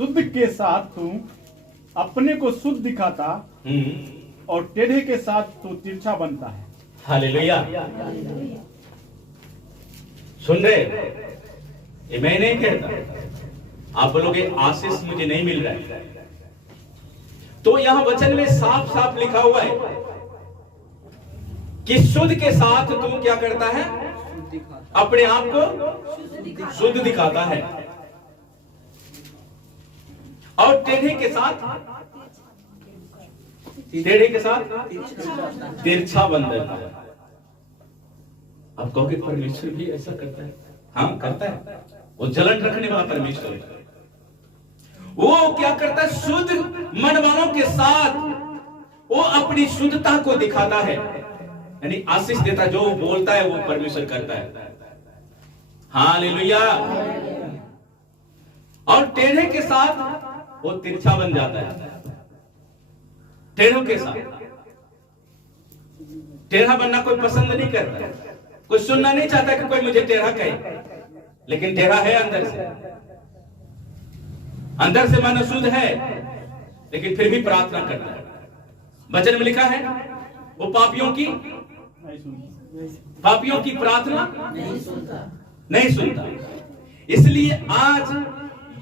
शुद्ध के साथ तू अपने को शुद्ध दिखाता और टेढ़े के साथ तू तिरछा बनता है। हालेलुया। सुन रहे? ये मैं नहीं कहता, आप लोग ये आशीष मुझे नहीं मिल रहा है। तो यहां वचन में साफ साफ लिखा हुआ है कि शुद्ध के साथ तू क्या करता है? अपने आप को शुद्ध दिखाता है और टेढ़े के साथ तिरछा बन जाता है। आप कहोगे परमेश्वर भी ऐसा करता है? हाँ, करता है। वो जलन रखने वाला परमेश्वर है। वो क्या करता है? शुद्ध मन वालों के साथ वो अपनी शुद्धता को दिखाता है, यानी आशीष देता है। जो बोलता है वो परमेश्वर करता है। हालेलुया। और टेढ़े के साथ वो तिरछा बन जाता है। टेढ़ों के साथ टेढ़ा बनना कोई पसंद नहीं करता, कोई सुनना नहीं चाहता कि कोई मुझे टेढ़ा कहे, लेकिन टेढ़ा है अंदर से। अंदर से मन शुद्ध है, लेकिन फिर भी प्रार्थना करता है। वचन में लिखा है वो पापियों की प्रार्थना नहीं सुनता। इसलिए आज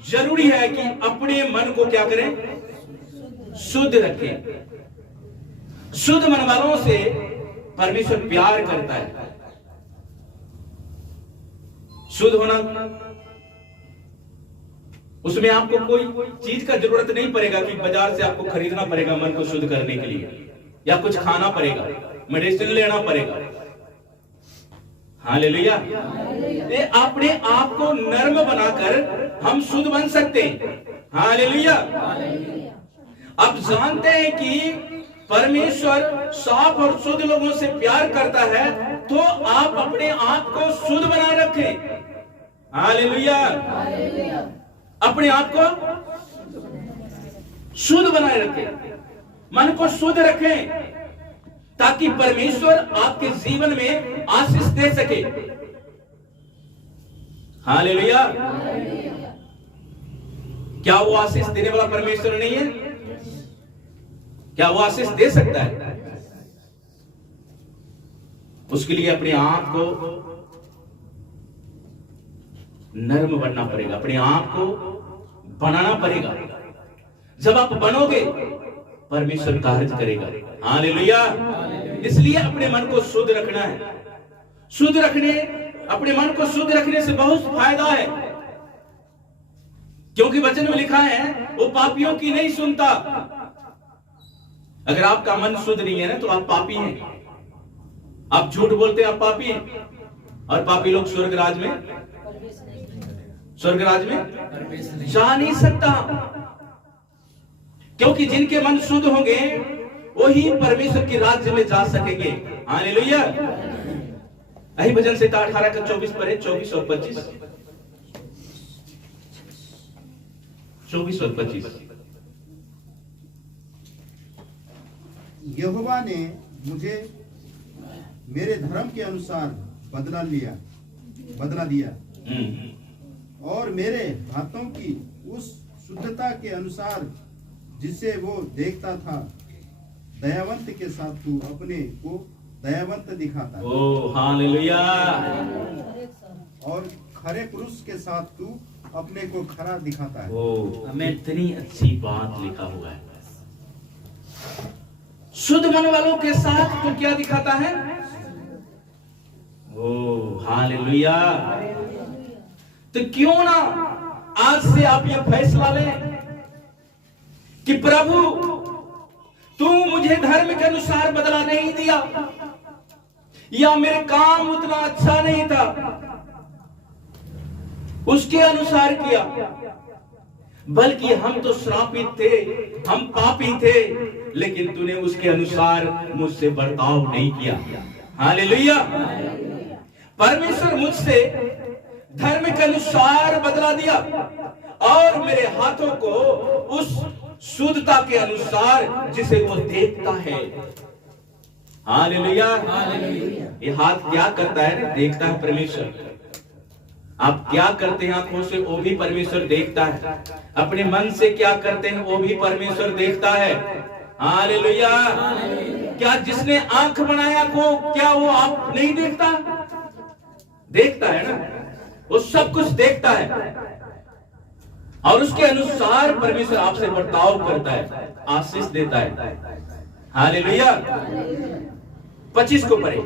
जरूरी है कि अपने मन को क्या करें? शुद्ध रखें। शुद्ध मन वालों से परमेश्वर प्यार करता है। शुद्ध होना, उसमें आपको कोई चीज का जरूरत नहीं पड़ेगा कि बाजार से आपको खरीदना पड़ेगा मन को शुद्ध करने के लिए, या कुछ खाना पड़ेगा, मेडिसिन लेना पड़ेगा। हालेलुया। ये अपने आप को नर्म बनाकर हम शुद्ध बन सकते हैं। हालेलुया। अब जानते हैं कि परमेश्वर साफ और शुद्ध लोगों से प्यार करता है, तो आप अपने आप को शुद्ध बनाए रखें। हालेलुया। अपने आप को शुद्ध बनाए रखें, मन को शुद्ध रखें, ताकि परमेश्वर आपके जीवन में आशीष दे सके। हालेलुया। क्या वो आशीष देने वाला परमेश्वर नहीं है? क्या वो आशीष दे सकता है? उसके लिए अपने आप को नर्म बनना पड़ेगा, अपने आप को बनाना पड़ेगा। जब आप बनोगे परमेश्वर कार्य करेगा। हालेलुया। इसलिए अपने मन को शुद्ध रखना है। शुद्ध रखने, अपने मन को शुद्ध रखने से बहुत फायदा है, क्योंकि वचन में लिखा है वो पापियों की नहीं सुनता। अगर आपका मन शुद्ध नहीं है ना, तो आप पापी हैं। आप झूठ बोलते हैं, आप पापी हैं। और पापी लोग स्वर्ग राज में जा नहीं सकता, क्योंकि जिनके मन शुद्ध होंगे वही परमेश्वर के राज्य में जा सकेंगे। हालेलुया। यही भजन संहिता 18 का 24 पर है, 24 और 25। 24 और 25। यहोवा ने मुझे मेरे धर्म के अनुसार बदला दिया और मेरे हाथों की उस शुद्धता के अनुसार जिसे वो देखता था, दयावंत के साथ तू अपने को दयावंत दिखाता है। Oh hallelujah. और खरे पुरुष के साथ तू अपने को खरा दिखाता है। ओह, हमें इतनी अच्छी बात लिखा हुआ है। शुद्ध मन वालों के साथ तू क्या दिखाता है? Oh hallelujah. तो क्यों ना आज से आप ये फैसला लें कि प्रभु तू मुझे धर्म के अनुसार बदला नहीं दिया, या मेरे काम उतना अच्छा नहीं था उसके अनुसार किया, बल्कि हम तो श्रापित थे, हम पापी थे, लेकिन तूने उसके अनुसार मुझसे बर्ताव नहीं किया। हालेलुया। परमेश्वर मुझसे धर्म के अनुसार बदला दिया और मेरे हाथों को उस शुद्धता के अनुसार जिसे वो देखता है। हालेलुया। ये हाथ क्या करता है? देखता है परमेश्वर। आप क्या करते हैं आंखों से वो भी परमेश्वर देखता है। अपने मन से क्या करते हैं वो भी परमेश्वर देखता है। हालेलुया। क्या जिसने आंख बनाया को क्या वो आप नहीं देखता? देखता है ना, वो सब कुछ देखता है और उसके अनुसार परमेश्वर आपसे बर्ताव करता है, आशीष देता है। हालेलुया। 25 को पढ़े।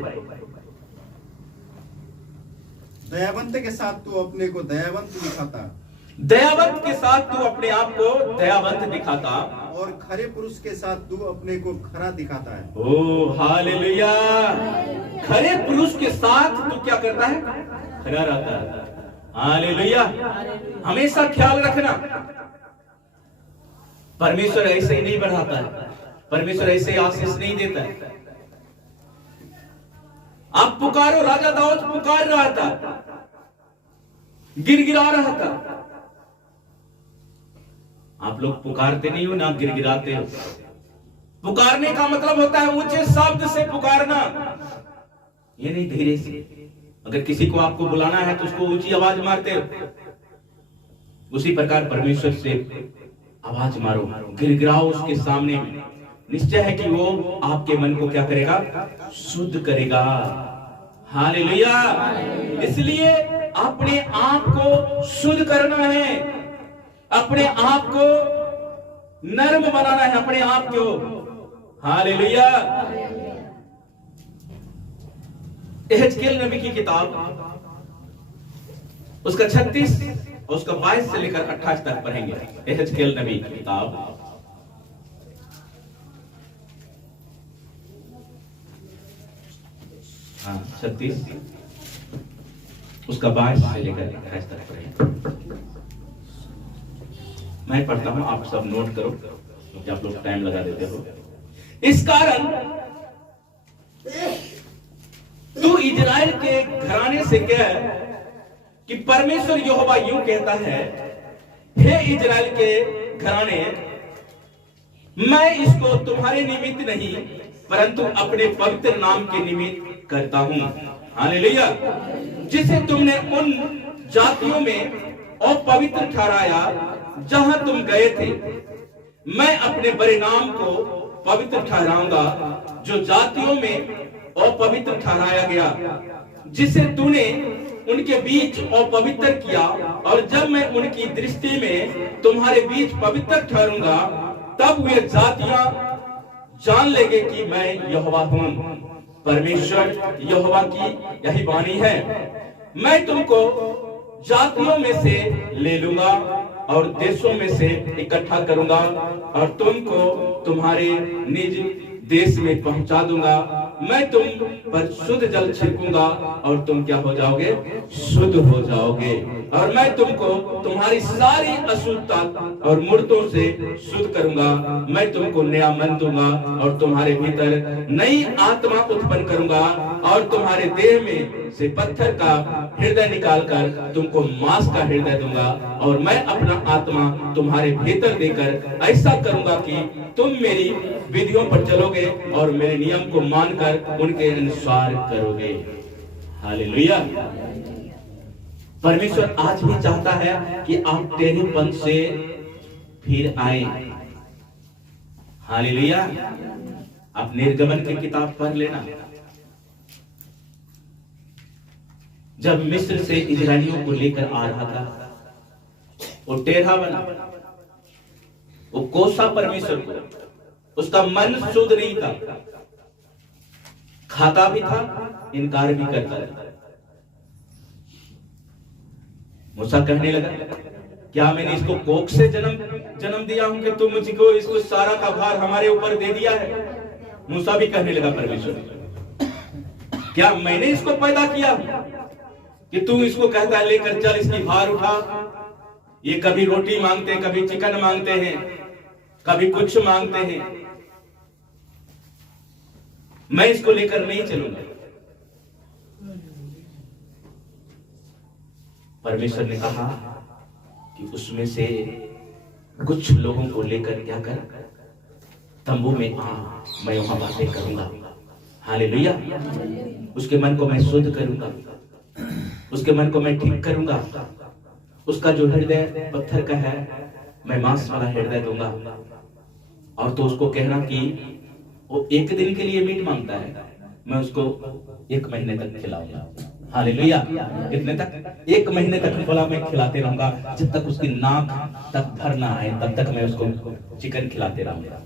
दयावंत के साथ तू अपने को दयावंत दिखाता, दयावंत के साथ तू अपने आप को दयावंत दिखाता, और खरे पुरुष के साथ तू अपने को खरा दिखाता है। ओ हालेलुया। खरे पुरुष के साथ तू क्या करता है? खरा रहता है। हालेलुया। हमेशा ख्याल रखना, परमेश्वर ऐसे ही नहीं बढ़ाता है, परमेश्वर ऐसे ही आशीष नहीं देता है। आप पुकारो, राजा दाऊद पुकार रहा था, गिरगिरा रहा था। आप लोग पुकारते नहीं हो ना, गिरगिराते हो। पुकारने का मतलब होता है ऊंचे शब्द से पुकारना, ये नहीं धीरे से। अगर किसी को आपको बुलाना है तो उसको ऊंची आवाज मारते हो, उसी प्रकार परमेश्वर से आवाज मारो, गिरगिराओ उसके सामने। निश्चय है कि वो आपके मन को क्या करेगा? शुद्ध करेगा। हालेलुया। इसलिए अपने आप को शुद्ध करना है, अपने आप को नर्म बनाना है, अपने आप को। हालेलुया। एहजकेल नबी की किताब उसका 36 और उसका 22 से लेकर 28 तक पढ़ेंगे। एहजकेल नबी की किताब हाँ 36 उसका 22 से लेकर 28 तक पढ़ेंगे। मैं पढ़ता हूं, आप सब नोट करो क्योंकि आप लोग टाइम लगा देते हो। इस कारण तू इजराइल के घराने से कह कि परमेश्वर यहोवा यूं कहता है, हे इजराइल के घराने, मैं इसको तुम्हारे निमित्त नहीं परंतु अपने पवित्र नाम के निमित्त करता हूं। हालेलुया। जिसे तुमने उन जातियों में अपवित्र ठहराया जहां तुम गए थे, मैं अपने बड़े नाम को पवित्र ठहराऊंगा जो जातियों में अपवित्र ठहराया गया, जिसे तूने उनके बीच अपवित्र किया। और जब मैं उनकी दृष्टि में तुम्हारे बीच पवित्र ठहरूंगा, तब वे जातियां जान लेंगे कि मैं यहोवा हूं। परमेश्वर यहोवा की यही वाणी है, मैं तुमको जातियों में से ले लूंगा और देशों में से इकट्ठा करूंगा और तुमको तुम्हारे निज देश में पहुंचा दूंगा। मैं तुम पर शुद्ध जल छिड़कूंगा और तुम क्या हो जाओगे? शुद्ध हो जाओगे। और मैं तुमको तुम्हारी सारी अशुद्धता और मूर्तों से शुद्ध करूंगा। मैं तुमको नया मन दूंगा और तुम्हारे भीतर नई आत्मा उत्पन्न करूंगा और तुम्हारे देह में से पत्थर का हृदय निकालकर तुमको मांस का हृदय दूंगा। और मैं अपना आत्मा तुम्हारे भीतर देकर ऐसा करूंगा कि तुम मेरी विधियों पर चलोगे और मेरे नियम को मानकर उनके अनुसार करोगे। हालेलुया। परमेश्वर आज भी चाहता है कि आप टेढ़ेपन से फिर आए। हालेलुया। आप निर्गमन की किताब पढ़ लेना। जब मिस्र से इजरायलियों को लेकर आ रहा था, वो टेढ़ा बना, वो कोसा परमेश्वर को, उसका मन शुद्ध नहीं था, खाता भी था, इनकार भी करता था। मूसा कहने लगा, क्या मैंने इसको कोख से जन्म दिया हूं कि तुम मुझको इसको सारा का भार हमारे ऊपर दे दिया है? मूसा भी कहने लगा परमेश्वर, क्या मैंने इसको पैदा किया कि तू इसको कहता है लेकर चल, इसकी भार उठा? ये कभी रोटी मांगते हैं, कभी चिकन मांगते हैं, कभी कुछ मांगते हैं, मैं इसको लेकर नहीं चलूंगा। परमेश्वर ने कहा कि उसमें से कुछ लोगों को लेकर क्या कर, तंबू में आ, मैं वहां बातें करूंगा। हालेलुया। उसके मन को मैं शुद्ध करूंगा, उसके मन को मैं ठीक करूंगा, उसका जो हृदय पत्थर का है मैं मांस वाला हृदय दूंगा। और तो उसको कहना कि वो एक दिन के लिए मीट मांगता है, मैं उसको 1 महीने तक खिलाऊंगा। हालेलुया। कितने तक? 1 महीने तक बोला मैं खिलाते रहूंगा, जब तक उसकी नाक तक भर ना आए तब तक मैं उसको चिकन खिलाते रहूंगा।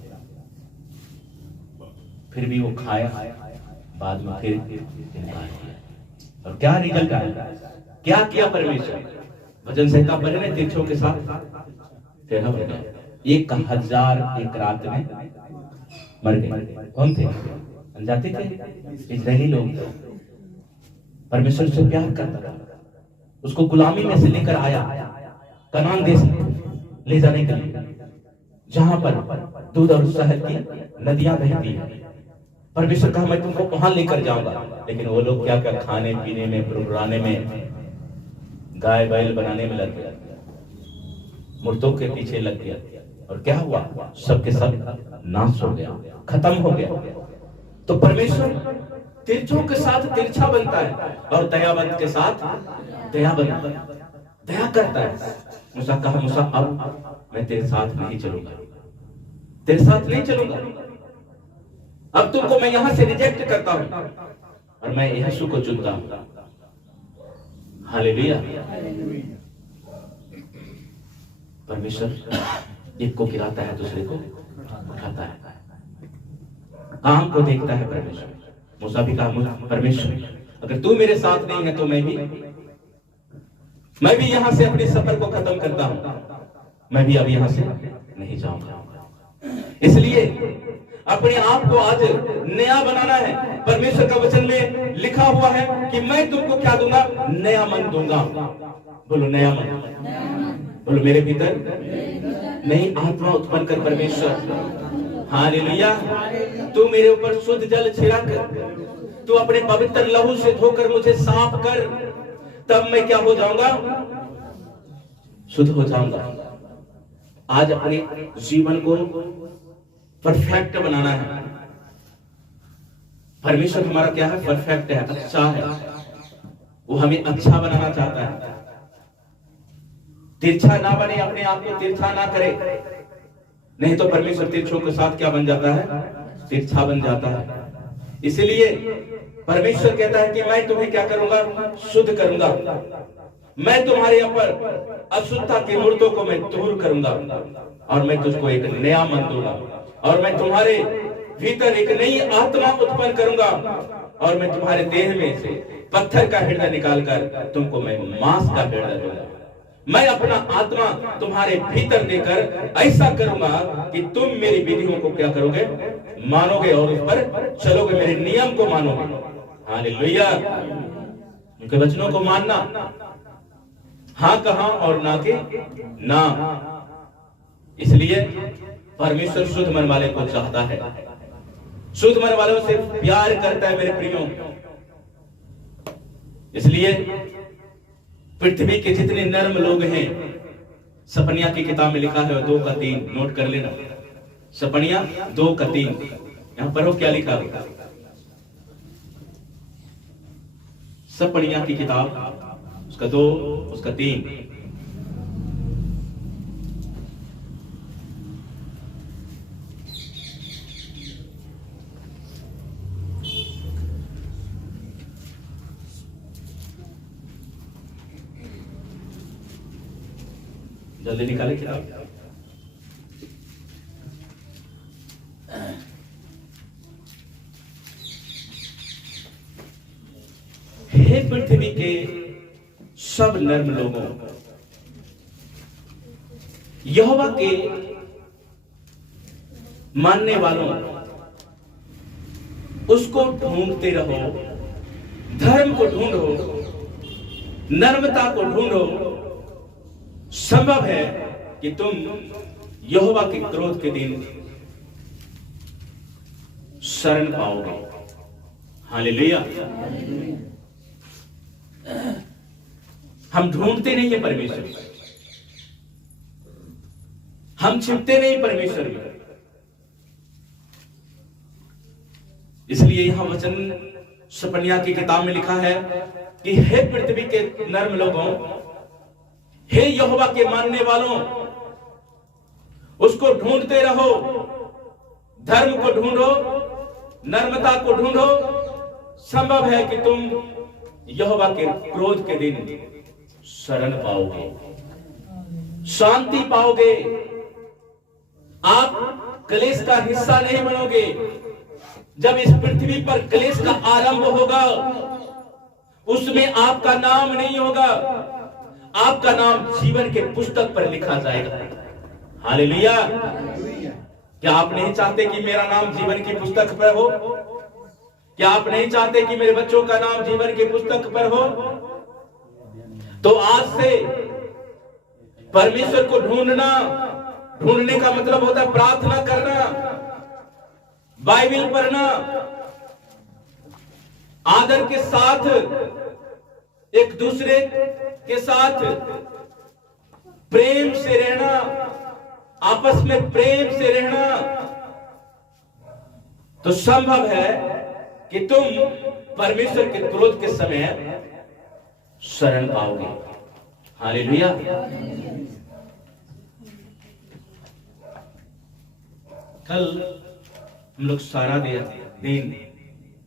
फिर भी वो खाया, बाद में फिर इनकार किया। और क्या रिजल्ट आया? क्या किया परमेश्वर? भजन संहिता पढ़े ना, तीर्छों के साथ फिर हम 1001 रात में मर गए। कौन थे? जाते थे इजरायली लोग। परमेश्वर से प्यार करता था, उसको गुलामी में से लेकर आया कनान देश ले जाने के लिए, जहां पर दूध और शहद की नदियां बहती है। परमेश्वर कहा मैं तुमको वहां लेकर जाऊंगा, लेकिन वो लोग क्या क्या खाने पीने में, प्रोग्राने में, गाय बैल बनाने में लग गया, मूर्तों के पीछे लग गया। और क्या हुआ? सबके सब नाश हो गया, खत्म हो गया। तो परमेश्वर तिरछों के साथ तिरछा बनता है और दयावंत के साथ दया बनता है, दया करता है। मूसा कहा, मूसा अब मैं तेरे साथ नहीं चलूंगा, तेरे साथ नहीं चलूंगा, अब तुमको मैं यहां से रिजेक्ट करता हूं और मैं यीशु को चुनता हूं। हालेलुया। परमेश्वर एक को गिराता है, दूसरे को उठाता है, काम को देखता है परमेश्वर। मूसा भी कहा, परमेश्वर अगर तू मेरे साथ नहीं है तो मैं भी यहां से अपने सफर को खत्म करता हूं, मैं भी अब यहां से नहीं जाऊंगा। इसलिए अपने आप को आज नया बनाना है। परमेश्वर का वचन में लिखा हुआ है कि मैं तुमको क्या दूंगा? नया मन दूंगा। बोलो नया मन। बोलो मेरे भीतर नई आत्मा उत्पन्न कर परमेश्वर। हालेलुया। तू मेरे ऊपर शुद्ध जल छिड़क, तू अपने पवित्र लहू से धोकर मुझे साफ कर, तब मैं क्या हो जाऊंगा? शुद्ध हो जाऊंगा। आज अपने जीवन को परफेक्ट बनाना है। परमेश्वर हमारा क्या है? परफेक्ट है, अच्छा है, वो हमें अच्छा बनाना चाहता है। तिरछा ना बने, अपने आप को तिरछा ना करे, नहीं तो परमेश्वर तिरछों के साथ क्या बन जाता है? तिरछा बन जाता है। इसलिए परमेश्वर कहता है कि मैं तुम्हें क्या करूंगा? शुद्ध करूंगा। मैं तुम्हारे ऊपर अशुद्धता की मूर्तों को मैं दूर करूंगा और मैं तुझको एक नया मन दूंगा और मैं तुम्हारे भीतर एक नई आत्मा उत्पन्न करूंगा और मैं तुम्हारे देह में से पत्थर का हृदय निकालकर तुमको मैं मांस का हृदय दूंगा। मैं अपना आत्मा तुम्हारे भीतर देकर ऐसा करूंगा कि तुम मेरी विधियों को क्या करोगे? मानोगे और उस पर चलोगे, मेरे नियम को मानोगे। हालेलुया। उनके वचनों को मानना, हाँ कहा और ना के ना। इसलिए परमेश्वर शुद्ध मन वाले को चाहता है, शुद्ध मन वालों से प्यार करता है मेरे प्रियो। इसलिए पृथ्वी के जितने नर्म लोग हैं, सपनिया की किताब में लिखा है 2 का 3, नोट कर लेना। सपनिया 2 का 3, यहां पर हो क्या लिखा है? सपनिया की किताब उसका 2 उसका 3। जल्दी निकाले किताब। हे पृथ्वी के सब नर्म लोगों, यहोवा के मानने वालों, उसको ढूंढते रहो, धर्म को ढूंढो, नर्मता को ढूंढो। संभव है कि तुम यहोवा के क्रोध के दिन शरण पाओगे। हालेलुया। हम ढूंढते नहीं है परमेश्वर, हम छिपते नहीं परमेश्वर में। इसलिए यहां वचन सपनिया की किताब में लिखा है कि हे पृथ्वी के नर्म लोगों, हे यहोवा के मानने वालों, उसको ढूंढते रहो, धर्म को ढूंढो, नर्मता को ढूंढो। संभव है कि तुम यहोवा के क्रोध के दिन शरण पाओगे, शांति पाओगे, आप क्लेश का हिस्सा नहीं बनोगे। जब इस पृथ्वी पर क्लेश का आरंभ होगा, उसमें आपका नाम नहीं होगा, आपका नाम जीवन के पुस्तक पर लिखा जाएगा। हालेलुया। क्या आप नहीं चाहते कि मेरा नाम जीवन की पुस्तक पर हो? क्या आप नहीं चाहते कि मेरे बच्चों का नाम जीवन की पुस्तक पर हो? तो आज से परमेश्वर को ढूंढना, ढूंढने का मतलब होता है प्रार्थना करना, बाइबल पढ़ना, आदर के साथ एक दूसरे के साथ प्रेम से रहना, आपस में प्रेम से रहना, तो संभव है कि तुम परमेश्वर के क्रोध के समय शरण पाओगे। हालेलुया। कल हम लोग सारा दिन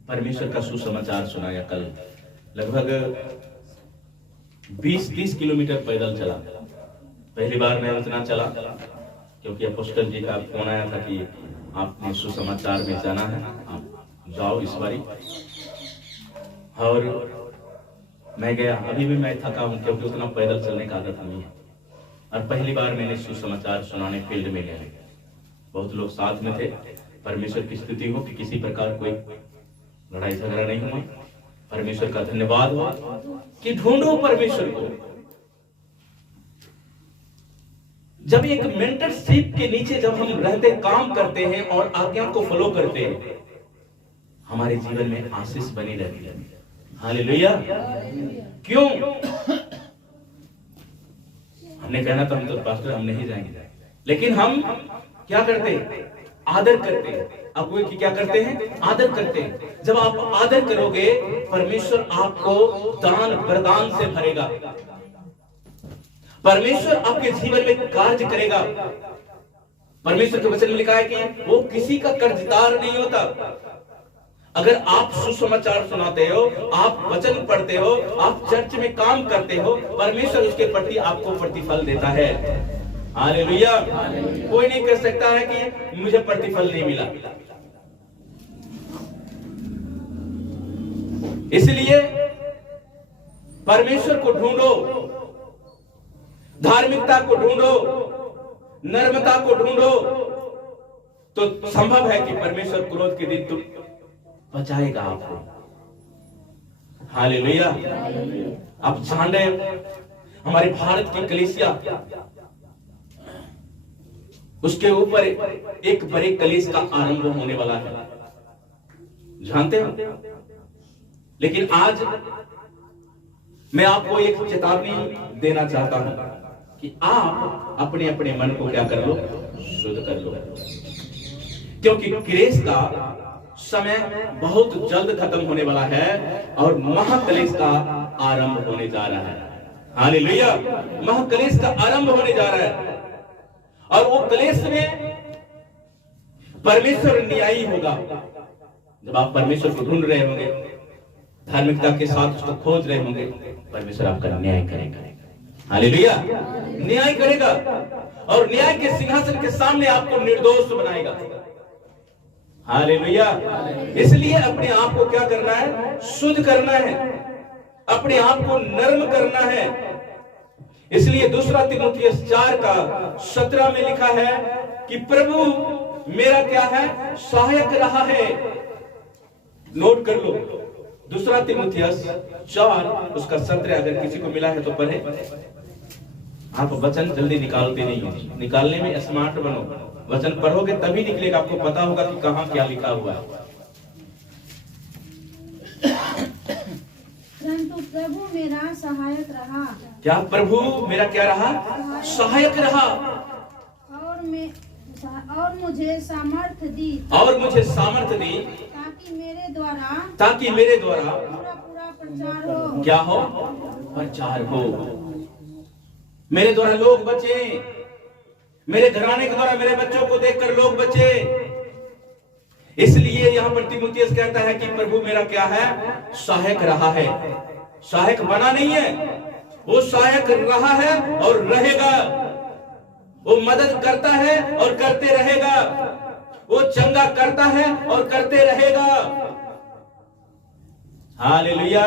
परमेश्वर का सुसमाचार सुनाया। कल लगभग 20-30 किलोमीटर पैदल चला। पहली बार मैं उतना चला क्योंकि अपोस्टल जी का फोन आया था कि आपने सुसमाचार में जाना है, आप जाओ इस बारी। और मैं गया। अभी भी मैं थका हूं क्योंकि उतना पैदल चलने का आदत नहीं है। और पहली बार मैंने सुसमाचार सुनाने फील्ड में गया। बहुत लोग साथ में थे। परमेश्वर की स्तुति हो कि किसी प्रकार कोई लड़ाई झगड़ा नहीं हुआ। परमेश्वर का धन्यवाद हो कि ढूंढो परमेश्वर को। जब एक मेंटरशिप के नीचे जब हम रहते, काम करते हैं और आज्ञा को फॉलो करते हैं, हमारे जीवन में आशीष बनी रहती है। हालेलुया। क्यों? हमने कहना तो हम तो पास्टर हम नहीं जाएंगे, लेकिन हम क्या करते हैं? आदर करते हैं। आप वो क्या करते हैं? आदर करते हैं। जब आप आदर करोगे, परमेश्वर आपको दान वरदान से भरेगा। परमेश्वर आपके जीवन में कार्य करेगा। परमेश्वर के वचन में लिखा है कि वो किसी का कर्जदार नहीं होता। अगर आप सुसमाचार सुनाते हो, आप वचन पढ़ते हो, आप चर्च में काम करते हो, परमेश्वर उसके प्रति आपको प्रतिफल देता है। हालेलुया। कोई नहीं कह सकता है कि मुझे प्रतिफल नहीं मिला। इसलिए परमेश्वर को ढूंढो, धार्मिकता को ढूंढो, नर्मता को ढूंढो, तो संभव है कि परमेश्वर क्रोध के दिन तुम बचाएगा आपको। हालेलुया। आप जान रहे हो हमारे भारत की कलीसिया, उसके ऊपर एक बड़े कलेश का आरंभ होने वाला है, जानते हो? लेकिन आज मैं आपको एक चेतावनी देना चाहता हूं कि आप अपने अपने मन को क्या कर लो? शुद्ध कर लो, क्योंकि क्लेश का समय बहुत जल्द खत्म होने वाला है और महाक्लेश का आरंभ होने जा रहा है। हालेलुया। महाक्लेश का आरंभ होने जा रहा है और वो क्लेश में परमेश्वर न्यायी होगा। जब आप परमेश्वर को ढूंढ रहे होंगे, धार्मिकता के साथ उसको खोज रहे होंगे, परमेश्वर आपका न्याय करेगा। हालेलुया। न्याय करेगा और न्याय के सिंहासन के सामने आपको निर्दोष बनाएगा। हालेलुया। इसलिए अपने आप को क्या करना है? शुद्ध करना है, अपने आप को नर्म करना है। इसलिए दूसरा तीमुथियुस 4:17 में लिखा है कि प्रभु मेरा क्या है? सहायक रहा है। नोट कर लो, दूसरा तीमुथियुस 4 उसका 17। अगर किसी को मिला है तो पढ़े। आप वचन जल्दी निकालते नहीं हो, निकालने में स्मार्ट बनो। वचन पढ़ोगे तभी निकलेगा, आपको पता होगा कि कहां क्या लिखा हुआ है। परंतु प्रभु मेरा सहायक रहा। क्या प्रभु मेरा क्या रहा? सहायक रहा। और मुझे सामर्थ्य दी। और मुझे सामर्थ्य दी ताकि मेरे द्वारा पूरा प्रचार हो। क्या हो? प्रचार हो। मेरे द्वारा लोग बचे, मेरे घराने के द्वारा मेरे बच्चों को देखकर लोग बचे। इसलिए यहां पर तीमुथियुस कहता है कि प्रभु मेरा क्या है? सहायक रहा है। सहायक बना नहीं है, वो सहायक रहा है और रहेगा। वो मदद करता है और करते रहेगा। वो चंगा करता है और करते रहेगा। हालेलुया।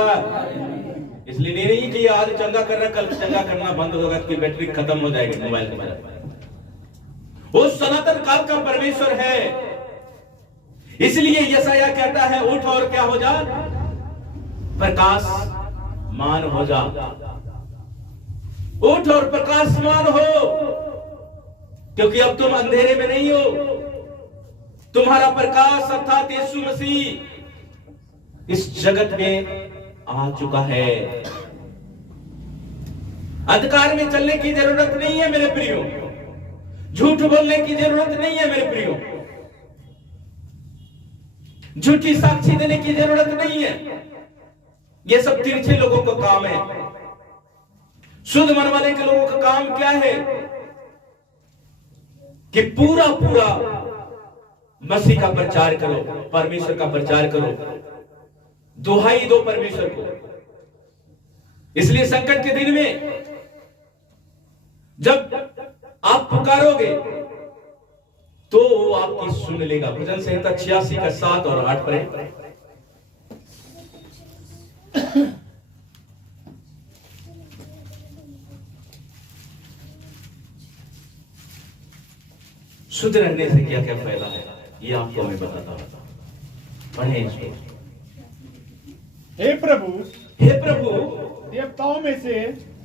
इसलिए नहीं कि आज चंगा कर रहा, कल चंगा करना बंद होगा कि बैटरी खत्म हो जाएगी मोबाइल की। वो सनातन काल का परमेश्वर है। इसलिए यशायाह कहता है उठ और क्या हो जा? प्रकाशमान हो जा। उठ और प्रकाशमान हो, क्योंकि अब तुम अंधेरे में नहीं हो। तुम्हारा प्रकाश अर्थात यीशु मसीह इस जगत में आ चुका है। अंधकार में चलने की जरूरत नहीं है मेरे प्रियो। झूठ बोलने की जरूरत नहीं है मेरे प्रियो। झूठी साक्षी देने की जरूरत नहीं है। ये सब तिरछे लोगों का काम है। शुद्ध मन वाले के लोगों का काम क्या है? कि पूरा पूरा मसीह का प्रचार करो, परमेश्वर का प्रचार करो, दुहाई दो परमेश्वर को। इसलिए संकट के दिन में जब आप पुकारोगे तो वो आपकी सुन लेगा। भजन संहिता 86 का 7 और 8 पढ़े। शुद्ध रहने से क्या क्या फायदा है ये आपको मैं बताता हूं। पढ़े इसको। हे प्रभु, हे प्रभु,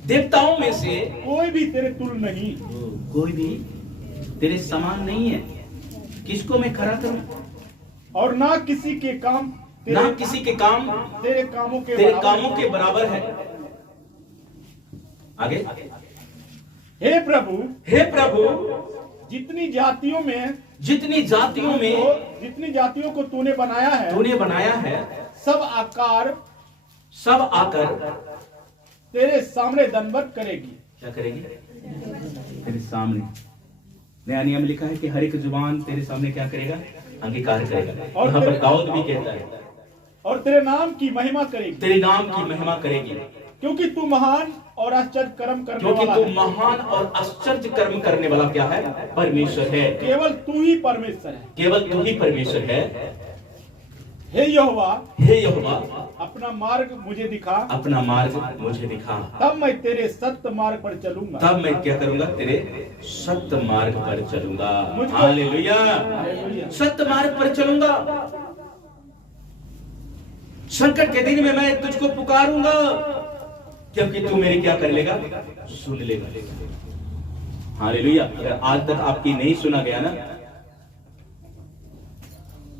देवताओं में से कोई भी तेरे तुल नहीं, कोई भी तेरे समान नहीं है। किसको मैं खड़ा करूं? और ना किसी के काम ना किसी के काम तेरे कामों के बराबर है। आगे। हे प्रभु, हे प्रभु, जितनी जातियों को तूने बनाया है सब आकर तेरे सामने दंडवत करेगी। क्या करेगी? तेरे सामने। नया नियम लिखा है कि हर एक जुबान तेरे सामने क्या करेगा? अंगीकार करेगा। और यहाँ पर दाऊद भी कहता है और तेरे नाम की महिमा करेगी। तेरे नाम की महिमा करेगी, क्योंकि तू महान और आश्चर्य कर्म करने क्योंकि वाला तू है। महान और आश्चर्य कर्म करने वाला क्या है? परमेश्वर है। केवल तू ही परमेश्वर है। केवल तू ही परमेश्वर है। हे यहोवा, हे यहोवा, अपना मार्ग मुझे दिखा। अपना मार्ग मुझे दिखा। तब मैं तेरे सत्य मार्ग पर चलूंगा। तब मैं क्या करूंगा? तेरे सत्य मार्ग पर चलूंगा। मुझको- हालेलुया। सत्य मार्ग पर चलूंगा। संकट के दिन में मैं तुझको पुकारूंगा, क्योंकि तू मेरी क्या कर लेगा? सुन लेगा। हालेलुया। अगर आज तक आपकी नहीं सुना गया ना,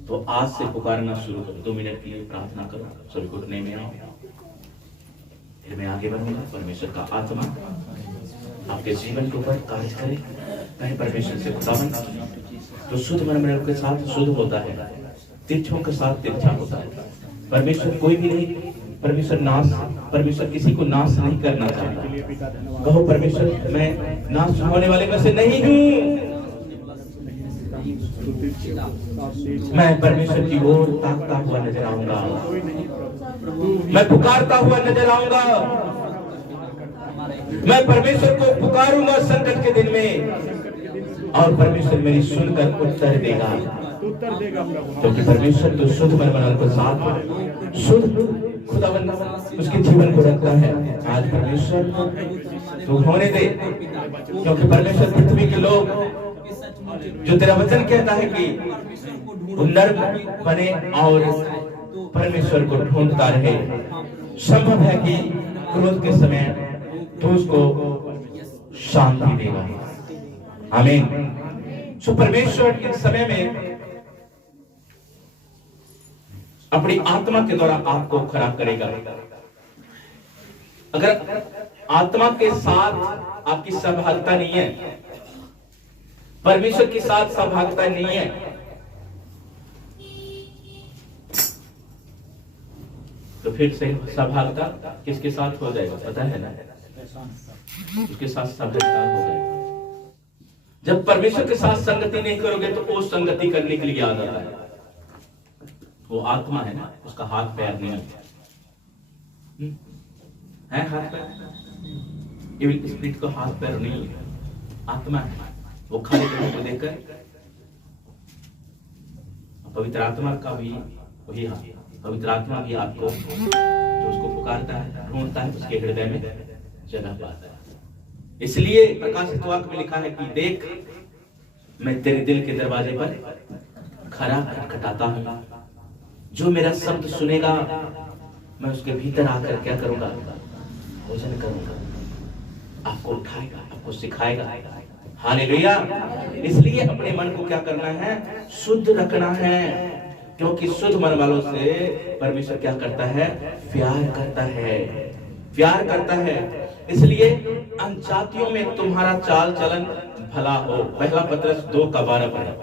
तो आज से पुकारना शुरू करो। 2 मिनट के लिए प्रार्थना करो, सभी घुटने में आओ, फिर मैं आगे बढ़ूंगा। परमेश्वर का आत्मा आपके जीवन के ऊपर कार्य करे। मैं परमेश्वर से खुदावन तो शुद्ध मन के साथ शुद्ध होता है, तिरछों के साथ तिरछा होता है। परमेश्वर कोई भी नहीं, परमेश्वर किसी को नाश नहीं करना चाहता। कहो परमेश्वर मैं नाश होने वाले में से नहीं हूं। मैं परमेश्वर की ओर ताकता हुआ नजर आऊंगा। मैं पुकारता हुआ नजर आऊंगा। मैं परमेश्वर को पुकारूंगा संकट के दिन में, और परमेश्वर मेरी सुनकर उत्तर देगा। क्योंकि परमेश्वर तो शुद्ध मन वालों को साथ शुद्ध खुदावन उसके जीवन को रखता है। आज परमेश्वर तो होने दे, क्योंकि परमेश्वर पृथ्वी के लोग जो तेरा वचन कहता है कि वो नर्म बने और परमेश्वर को ढूंढता रहे। संभव है कि क्रोध के समय तो उसको शांति देगा। आमीन। सो परमेश्वर इस समय में अपनी आत्मा के द्वारा आपको खड़ा करेगा। अगर आत्मा के साथ आपकी सहभागिता नहीं है, परमेश्वर के साथ सहभागिता नहीं है, तो फिर से सहभागिता किसके साथ हो जाएगा, पता है ना, उसके साथ सहभागिता हो जाएगा। जब परमेश्वर के साथ संगति नहीं करोगे तो वो संगति करने के लिए आ जाता है। वो आत्मा है ना, उसका हाथ पैर नहीं है, हाथ पैर, इविल स्पिरिट को हाथ पैर नहीं है, आत्मा है। वो खाली लोगों को देखकर, पवित्र आत्मा का भी वही हाथ, पवित्र आत्मा भी आपको जो उसको पुकारता है, ढूंढता है, उसके हृदय में जगह पाता है। इसलिए प्रकाशित वाक्य में लिखा है कि देख मैं तेरे दिल के दरवाजे पर खड़ा खटखटाता हूं, जो मेरा शब्द सुनेगा मैं उसके भीतर आकर क्या करूंगा, भोजन करूंगा, आपको उठाएगा, आपको सिखाएगा। हालेलुया। इसलिए अपने मन को क्या करना है, शुद्ध रखना है, क्योंकि शुद्ध मन वालों से परमेश्वर क्या करता है, प्यार करता है, प्यार करता है। इसलिए अनजातियों में तुम्हारा चाल चलन भला हो। पहला पत्रस 2:12 पढ़े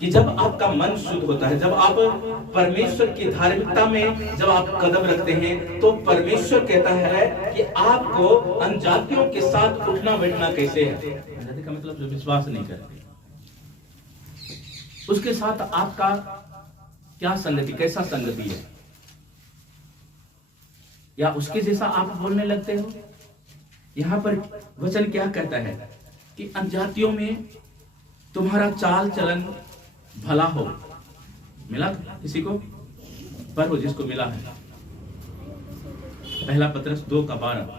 कि जब आपका मन शुद्ध होता है, जब आप परमेश्वर की धार्मिकता में जब आप कदम रखते हैं, तो परमेश्वर कहता है कि आपको अनजातियों के साथ उठना बैठना कैसे है। अनजाति का मतलब जो विश्वास नहीं करते, उसके साथ आपका क्या संगति, कैसा संगति है, या उसके जैसा आप बोलने लगते हो। यहां पर वचन क्या कहता है कि अनजातियों में तुम्हारा चाल चलन भला हो। मिला किसी को, पर हो जिसको मिला है। पहला पत्रस 2:12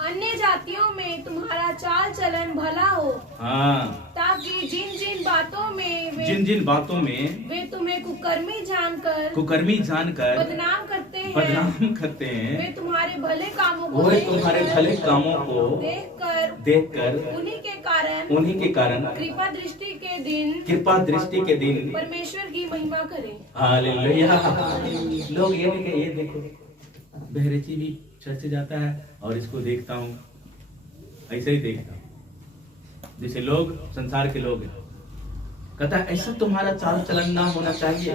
अन्य जातियों में तुम्हारा चाल चलन भला हो, हाँ, ताकि जिन जिन बातों में वे तुम्हें कुकर्मी जानकर बदनाम करते हैं, वे तुम्हारे भले कामों को देखकर उन्हीं के कारण कृपा दृष्टि के दिन परमेश्वर की महिमा करें। हालेलुया। लोग ये देखो, बहरेची भी चर्च जाता है और इसको देखता हूँ, ऐसे ही देखता हूँ जैसे लोग संसार के लोग हैं। कहता है ऐसा तुम्हारा चाल चलन ना होना चाहिए,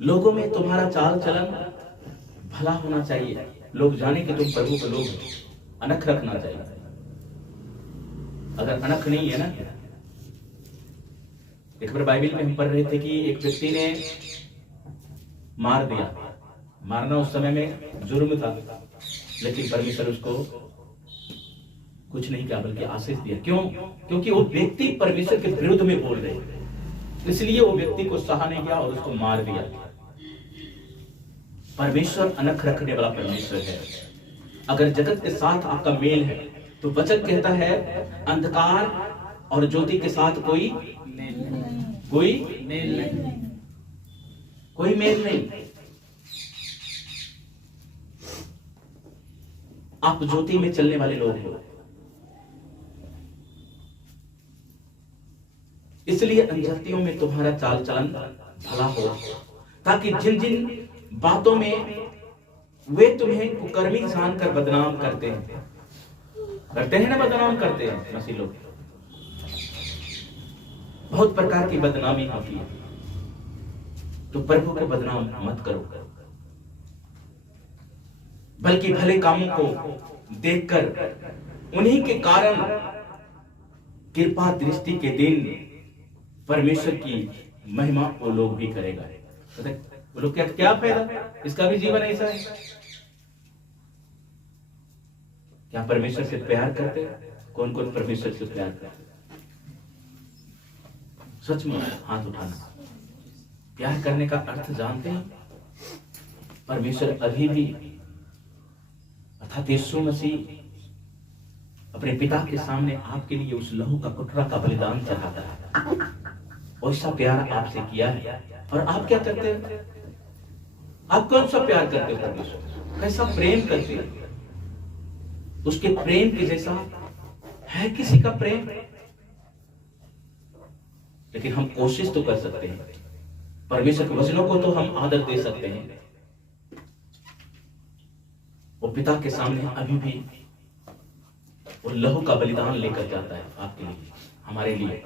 लोगों में तुम्हारा चाल चलन भला होना चाहिए, लोग जाने कि तुम प्रभु के लोग हो। अनख रखना चाहिए। अगर अनख नहीं है ना, एक बार बाइबल में हम पढ़ रहे थे कि एक व्यक्ति ने मार दिया। मारना उस समय में जुर्म था, लेकिन परमेश्वर उसको कुछ नहीं किया बल्कि आशीष दिया। क्यों? क्योंकि वो व्यक्ति परमेश्वर के विरुद्ध में बोल रहे थे, इसलिए वो व्यक्ति को सहा नहीं गया और उसको मार दिया। परमेश्वर अनख रखने वाला परमेश्वर है। अगर जगत के साथ आपका मेल है तो वचन कहता है अंधकार और ज्योति के साथ कोई मेल नहीं। आप ज्योति में चलने वाले लोग हो, इसलिए अनजातियों में तुम्हारा चाल चलन भला हो, ताकि जिन जिन बातों में वे तुम्हें कुकर्मी जानकर बदनाम करते हैं ना, बदनाम करते हैं मसीह लोग। बहुत प्रकार की बदनामी होती है, तो प्रभु को बदनाम मत करो, बल्कि भले कामों को देखकर उन्हीं के कारण कृपा दृष्टि के दिन परमेश्वर की महिमा वो लोग भी करेगा। वो लोग क्या फायदा, इसका भी जीवन ऐसा है। क्या परमेश्वर से प्यार करते? कौन कौन परमेश्वर से प्यार करते? सच में हाथ उठाना। प्यार करने का अर्थ जानते हैं? परमेश्वर अभी भी अर्थात यीशु मसीह अपने पिता के सामने आपके लिए उस लहू का कुटरा का बलिदान चढ़ाता है। वैसा प्यार आपसे किया है, और आप क्या करते हैं? आप कौन सा प्यार करते हो परमेश्वर? कैसा प्रेम करते हो? उसके प्रेम के जैसा है किसी का प्रेम? लेकिन हम कोशिश तो कर सकते हैं। परमेश्वर के वचनों को तो हम आदर दे सकते हैं। वो पिता के सामने अभी भी वो लहू का बलिदान लेकर जाता है आपके लिए, हमारे लिए।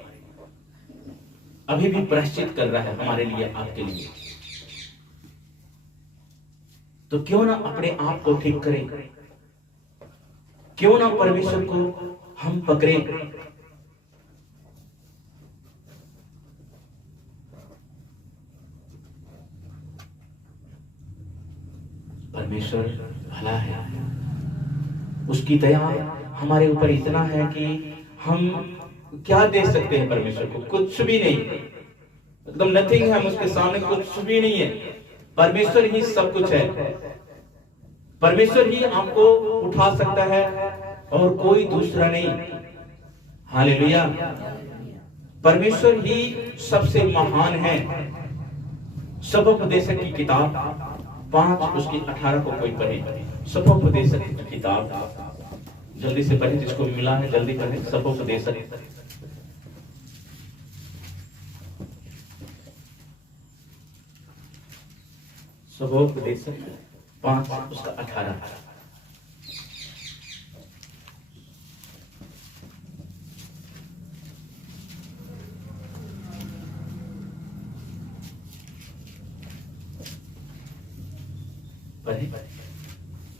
अभी भी प्रायश्चित कर रहा है हमारे लिए, आपके लिए। तो क्यों ना अपने आप को ठीक करें, क्यों ना परमेश्वर को हम पकड़ें। परमेश्वर भला है, उसकी दया हमारे ऊपर इतना है कि हम क्या दे सकते हैं परमेश्वर को? कुछ भी नहीं, एकदम नथिंग है, हम उसके सामने कुछ भी नहीं है। परमेश्वर ही सब कुछ है। परमेश्वर ही आपको उठा सकता है और कोई दूसरा नहीं। हालेलुया। परमेश्वर ही सबसे महान है। सबोपदेशक की किताब 5:18 को कोई पढ़े। सबोपदेशक की किताब जल्दी से पढ़े, जिसको मिला है जल्दी पढ़े। सबोपदेशक सबोपदेशक 5:18।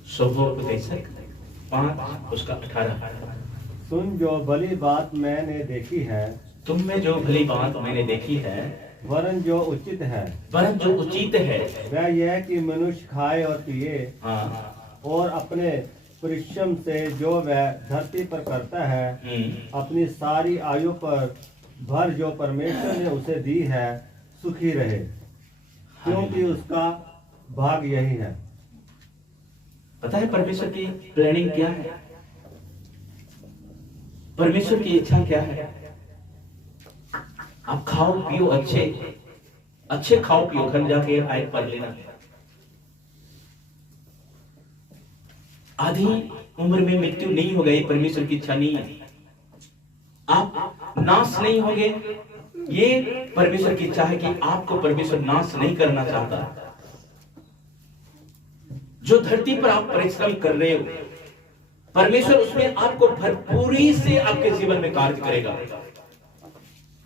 सबोपदेशक 5:18। सुन जो भली बात मैंने देखी है, तुम में जो भली बात मैंने देखी है, वरन जो उचित है, वरन जो उचित है, वह यह कि मनुष्य खाए और पिए हाँ, और अपने परिश्रम से जो वह धरती पर करता है अपनी सारी आयु पर भर जो परमेश्वर ने उसे दी है सुखी रहे, क्योंकि उसका भाग यही है। पता है परमेश्वर की प्लानिंग क्या है? परमेश्वर की इच्छा क्या है? आप खाओ पियो, अच्छे खाओ पियो, घर जाके आए पढ़ लेना। आधी उम्र में मृत्यु नहीं हो गई, परमेश्वर की इच्छा नहीं है। आप नाश नहीं होगे, ये परमेश्वर की इच्छा है कि आपको परमेश्वर नाश नहीं करना चाहता। जो धरती पर आप परिश्रम कर रहे हो, परमेश्वर उसमें आपको भरपूरी से आपके जीवन में कार्य करेगा।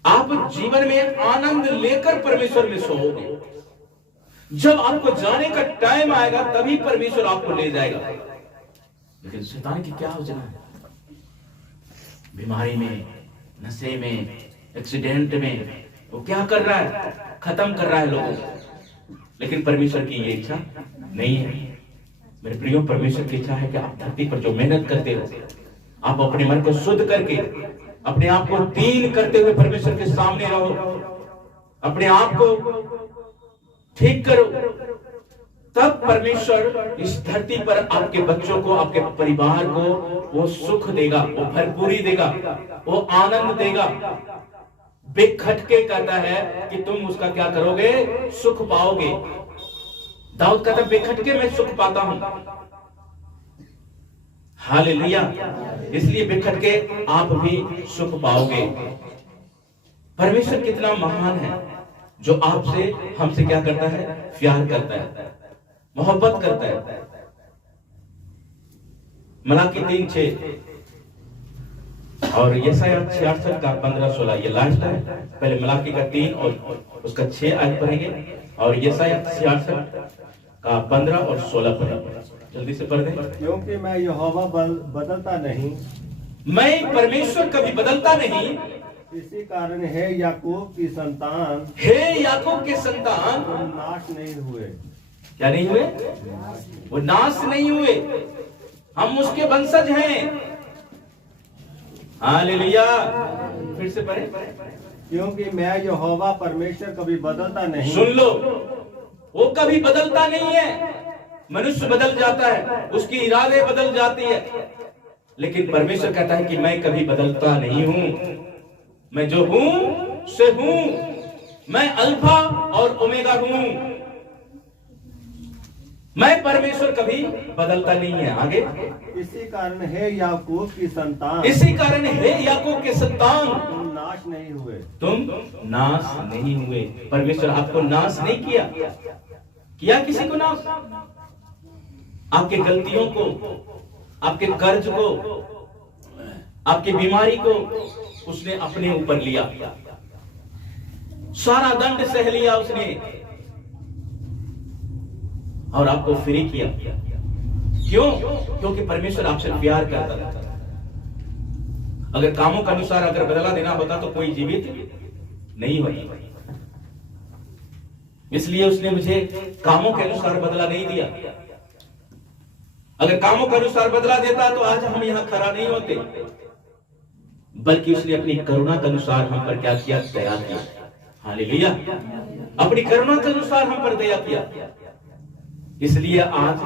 आप जीवन में आनंद लेकर परमेश्वर में सोओगे। जब आपको जाने का टाइम आएगा तभी परमेश्वर आपको ले जाएगा। लेकिन शैतान की क्या योजना है? बीमारी में, नशे में, एक्सीडेंट में वो क्या कर रहा है? खत्म कर रहा है लोगों को। लेकिन परमेश्वर की ये इच्छा नहीं है। मेरे प्रियो, परमेश्वर की इच्छा है कि आप धरती पर जो मेहनत करते हो, आप अपने मन को शुद्ध करके, अपने आप को दीन करते हुए परमेश्वर के सामने रहो, अपने आप को ठीक करो, तब परमेश्वर इस धरती पर आपके बच्चों को, आपके परिवार को वो सुख देगा, वो भरपूरी देगा, वो आनंद देगा। बेखटके कहता है कि तुम उसका क्या करोगे? सुख पाओगे। दाऊद कहता है बेखटके मैं सुख पाता हूं। हालेलुया। इसलिए बेखटके आप भी सुख पाओगे। परमेश्वर कितना महान है, जो आपसे, हमसे क्या करता है? प्यार करता है, मोहब्बत करता है। मलाकी 3:6 और यशायाह 66 का 15-16 ये लास्ट है। पहले मलाकी का 3 और उसका 6 आयत पढ़ेंगे, और यशायाह 66 का 15 और 16 पढ़ेंगे। जल्दी से पढ़ दें। क्योंकि मैं यहोवा बदलता नहीं, मैं परमेश्वर कभी बदलता नहीं। इसी कारण है याकूब की संतान, हे याकूब के संतान, तुम नाश नहीं हुए। क्या नहीं हुए? वो नाश नहीं हुए, हम उसके वंशज हैं। हालेलुया। फिर से पढ़े। क्योंकि मैं यहोवा परमेश्वर कभी बदलता नहीं। सुन लो, वो कभी बदलता नहीं है। मनुष्य बदल जाता है, उसकी इरादे बदल जाती है, लेकिन परमेश्वर कहता है कि मैं कभी बदलता नहीं हूं। मैं जो हूं से हूं, मैं अल्फा और ओमेगा हूं। मैं परमेश्वर कभी बदलता नहीं है। आगे, इसी कारण है याकूब की संतान, इसी कारण है याकूब के संतान, तुम नाश नहीं हुए। तुम नाश नहीं हुए। परमेश्वर आपको नाश नहीं किया किसी को नाश? आपके गलतियों को, आपके कर्ज को, आपकी बीमारी को उसने अपने ऊपर लिया, सारा दंड सह लिया उसने। और आपको फ्री किया। क्यों? क्योंकि परमेश्वर आपसे प्यार करता था। अगर कामों के अनुसार अगर बदला देना होता तो कोई जीवित नहीं होता। इसलिए उसने मुझे कामों के अनुसार बदला नहीं दिया। अगर कामों के अनुसार बदला देता तो आज हम यहां खड़ा नहीं होते, बल्कि उसने अपनी करुणा के अनुसार हम पर क्या किया? दया किया। हालेलुया। अपनी करुणा के अनुसार हम पर दया किया। इसलिए आज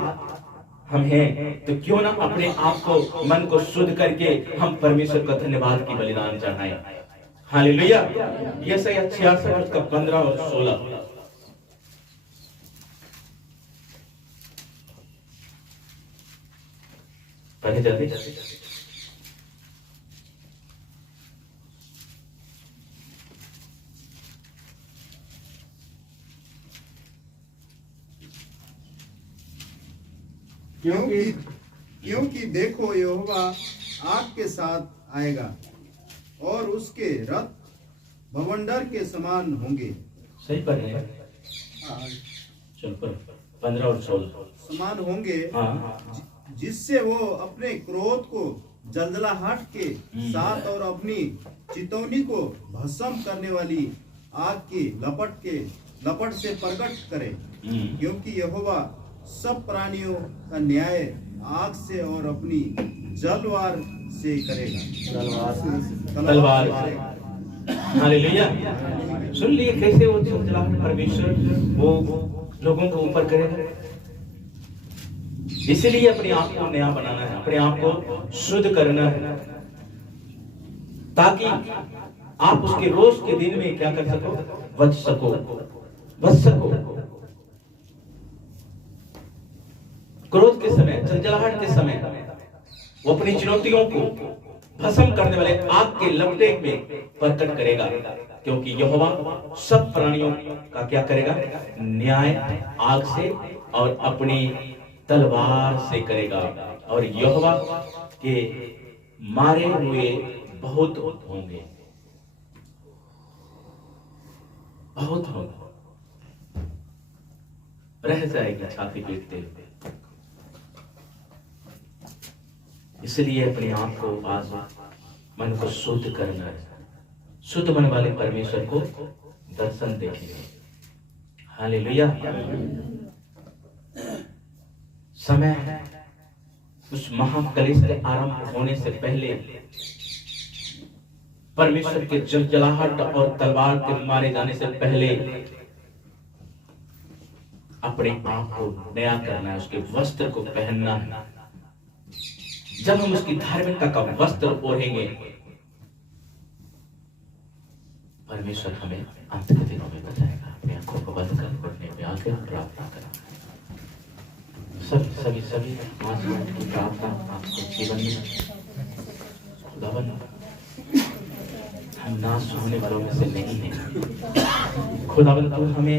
हम हैं तो क्यों ना अपने आप को, मन को शुद्ध करके हम परमेश्वर का धन्यवाद की बलिदान चढ़ाएं। हालेलुया। यशायाह 66 उसका 15 और 16। पढ़े जाते क्योंकि देखो यहोवा आग के साथ आएगा और उसके रथ भवंडर के समान होंगे। सही पढ़ रहे हैं? चल पर 15 और 16 समान होंगे। हाँ। जिससे वो अपने क्रोध को जलजलाहट के साथ और अपनी चितौनी को भस्म करने वाली आग की लपट से प्रकट करे। क्योंकि यहोवा सब प्राणियों का न्याय आग से और अपनी जलवार से करेगा। तलवार। हालेलुया। सुन लिए कैसे वो जलजलाहट परमेश्वर वो लोगों को ऊपर करेगा। इसलिए अपने आप को नया बनाना है, अपने आप को शुद्ध करना है, ताकि आप उसके रोज के दिन में क्या कर सको? बच सको। क्रोध के समय, जलजलाहट के समय वो अपनी चुनौतियों को भस्म करने वाले आग के लपटे में प्रकट करेगा। क्योंकि यहोवा सब प्राणियों का क्या करेगा? न्याय आग से और अपनी तलवार से करेगा। और यहोवा के मारे हुए बहुत होंगे। रह जाएगी छाती पीटते हुए। इसलिए अपने आप को आज मन को शुद्ध करना है। शुद्ध मन वाले परमेश्वर को दर्शन देखेंगे। हालेलुया। समय है उस महाकलेश के आरंभ होने से पहले परमेश्वर के जलजलाहट और तलवार के मारे जाने से पहले अपने आप को नया करना है, उसके वस्त्र को पहनना है। जब हम उसकी धार्मिकता का वस्त्र ओढ़ेंगे, परमेश्वर हमें अंत के दिनों में बचाएगा। अपनी आंखों को बंद कर घुटने पे आके प्रार्थना करें। सभी मासूम की प्रार्थना आपको जीवन में खुदावन हम नाश होने वालों में से नहीं है। खुदावन तू हमें